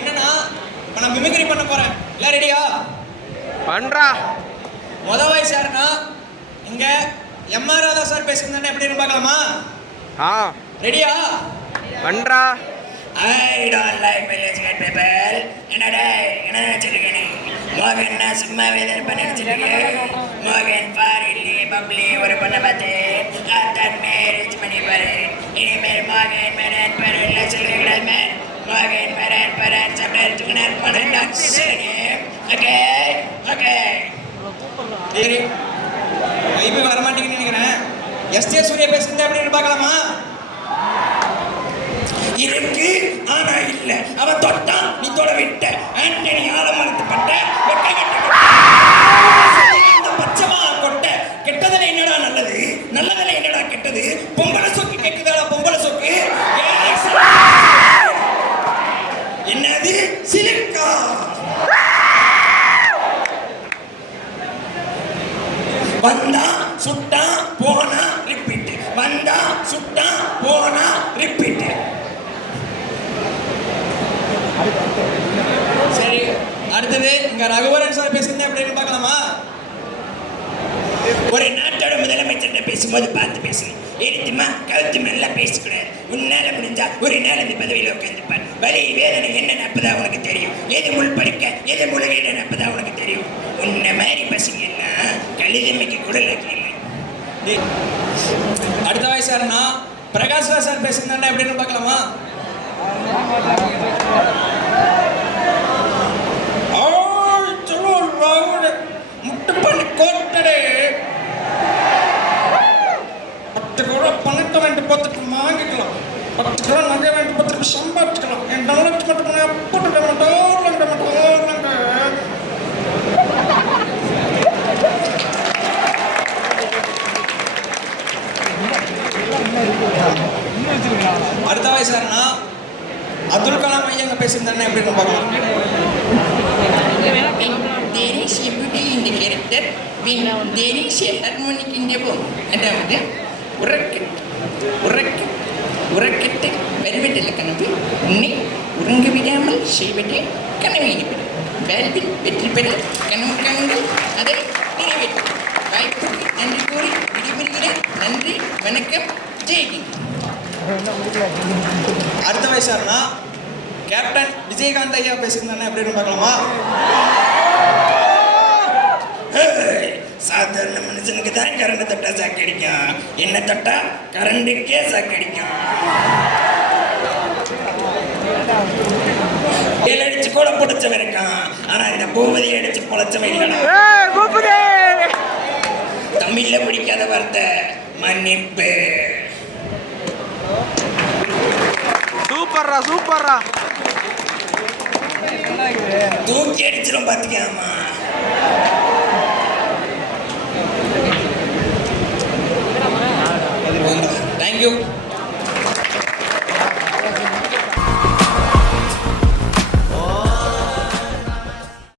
என்னன்னா நான் மிமிக்ரி பண்ண போறேன். எல்லாம் ரெடியா? பண்றா. வயசு யாருன்னா இங்க எம்ஆர் ராதா சார் பேசுறதுன்னா எப்படின்னு பார்க்கலாமா? ரெடியா? பண்றா. I don't like village people. என்னடா என்ன நினைச்சிருக்க நீ? மோகன் நான் சும்மாவே தான் நினைச்சிருக்கேன். மோகன் பாரிலி பப்ளி ஒரு பொண்ணை பார்த்து அதான் மேரேஜ் பண்ணி பாரு. இனிமேல் மோகன் மேரேஜ் பாரு இல்லை சொல்லிக்கிறாமே. மோகன் மேரேஜ் பாரு சப்ளர் துணர் பண்ண ஓகே ஓகே. சரி கைப்பே வர மாட்டேங்குன்னு நினைக்கிறேன். எஸ்டே சூர்யா பேசுறது அப்படின்னு பார்க்கலாமா? இருக்கு ஆனா இல்ல. அவன் தொட்டா நீ தொட விட்ட. ஆண்டனி ஆலமரத்துப்பட்ட பச்சமா கொட்ட. கெட்டதுல என்னடா நல்லது, நல்லதுல என்னடா கெட்டது? பொம்பளை சொக்கு கேட்குதாடா பொம்பளை சொக்கு. என்னது சிலிக்கா? வந்தா சுட்டா போனா ரிப்பீட். வந்தா சுட்டா போனா ரிப்பீட். சரி அடுத்தது இங்க ரகுவரன் சார் பேசுறது அப்படின்னு பார்க்கலாமா? ஒரு நாட்டோட முதலமைச்சர்கிட்ட பேசும்போது பார்த்து பேசணும். எழுத்துமா கழுத்துமா எல்லாம் பேசக்கூடாது. உன்னால முடிஞ்சா ஒரு நாள் அந்த பதவியில் உட்காந்துப்பார். வலி வேதனை என்னன்னு அப்பதான் உனக்கு தெரியும். எது முள் படுக்க எது முழுகிடன்னு அப்பதான் உனக்கு தெரியும். உன்ன மாதிரி பசங்கன்னா கழுதமைக்கு குடலாக்கி இல்லை. அடுத்த வயசு யாருன்னா பிரகாஷ் ராஜ் சார் பேசுறதுன்னா எப்படின்னு பார்க்கலாமா? முட்டு பண்ணி கோட்டடே 10 கோடி பணத்தை வேண்டி பார்த்துட்டு வாங்கிக்கலாம். 10 கோடி நகை வேண்டி பார்த்துட்டு சம்பாதிக்கலாம். என் டவுன்லோட் மட்டும் போட்டு அடுத்த வயசு யாருன்னா அப்துல் கலாம் ஐயா அங்கே பேசியிருந்தாருன்னா எப்படின்னு பார்க்கலாம்? There is a beauty in the character when there is a harmonic in the bone. அதாவது உறக்கத்தை வருவதில் கனவு உன்னை உறங்க விடாமல் செய்வதே கனவீனவிட. வாழ்வில் வெற்றி பெற கனவு காணுங்கள், அதை நிறைவேற்றும். வாய்ப்புக்கு நன்றி கூறி விடைபெறுகிறேன். நன்றி, வணக்கம், ஜெய்ஹிந்த். அடுத்த வயசு யாருன்னா கேப்டன் விஜயகாந்த் ஐயா பேசியிருந்தாருன்னா எப்படின்னு பார்க்கலாமா? சாதாரண மனுஷனுக்கு தான் கரண்ட் தொட்டா சாக்கடிக்கும். என்ன தொட்டா கரண்டுக்கே சாக்கடிக்கும். அடிச்சு கூட பிடிச்சவன் இருக்கான். ஆனா இந்த பூபதி அடிச்சு பொழைச்சவன் இல்லைனா. தமிழ்ல பிடிக்காத வார்த்தை மன்னிப்பு. சூப்பர்ரா சூப்பர்ரா. தூக்கி அடிச்சிடும் பாத்துக்காமா. தேங்க்யூ.